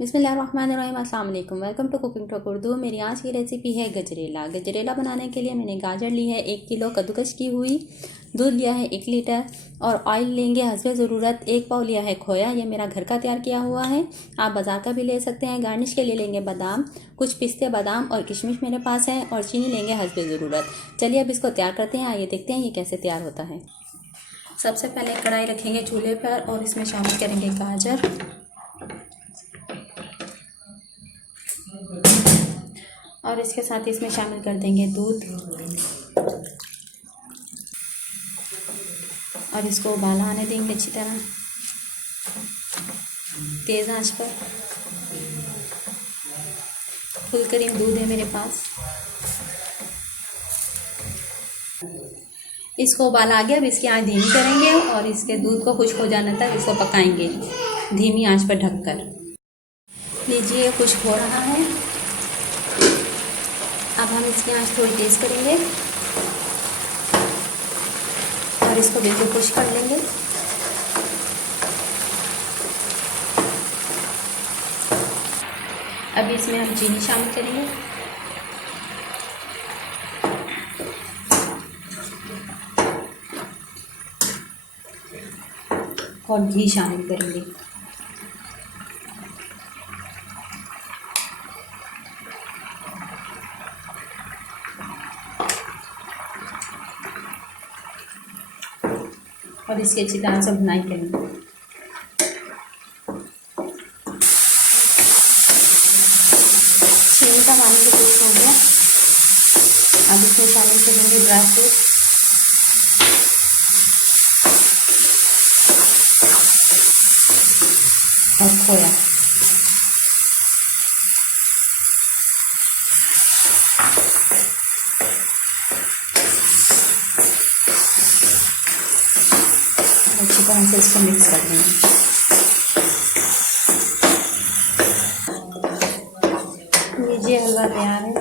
बिस्मिल्लाहिर्रहमानिर्रहीम, अस्सलाम वालेकुम। Welcome to cooking truck Urdu. मेरी आज की रेसिपी है गजरेला। गजरेला बनाने के लिए मैंने गाजर ली है 1 किलो कद्दूकस की हुई, दूध लिया है 1 लीटर और ऑयल लेंगे हस्बे ज़रूरत। 1 पाव लिया है खोया, ये मेरा घर का तैयार किया हुआ है, आप बाज़ार का भी ले सकते हैं। गार्निश के लिए लेंगे बादाम, कुछ पिस्ते बादाम और किशमिश मेरे पास है, और चीनी लेंगे हस्बे ज़रूरत। चलिए अब इसको तैयार करते हैं। आइए देखते हैं ये कैसे तैयार होता है। सबसे पहले कढ़ाई रखेंगे चूल्हे पर और इसमें शामिल करेंगे गाजर और इसके साथ इसमें शामिल कर देंगे दूध और इसको उबाला आने देंगे अच्छी तरह तेज़ आंच पर। फुल क्रीम दूध है मेरे पास, इसको उबाला आ गया। अब इसकी आंच धीमी करेंगे और इसके दूध को खुश्क हो जाने तक इसको पकाएंगे धीमी आंच पर ढककर। लीजिए खुश्क हो रहा है। अब हम इसकी आंच थोड़ी तेज़ करेंगे और इसको बिल्कुल खुश्क कर लेंगे। अब इसमें हम चीनी शामिल करेंगे और घी शामिल करेंगे। और इसकी अच्छी तरह से भुनाई करेंगे। चीनी का पानी भी कुछ हो गया। अब इसमें शामिल करेंगे ड्राई फ्रूट और खोया। अच्छी तरह से इसको मिक्स कर देंगे। लीजिए हलवा तैयार है।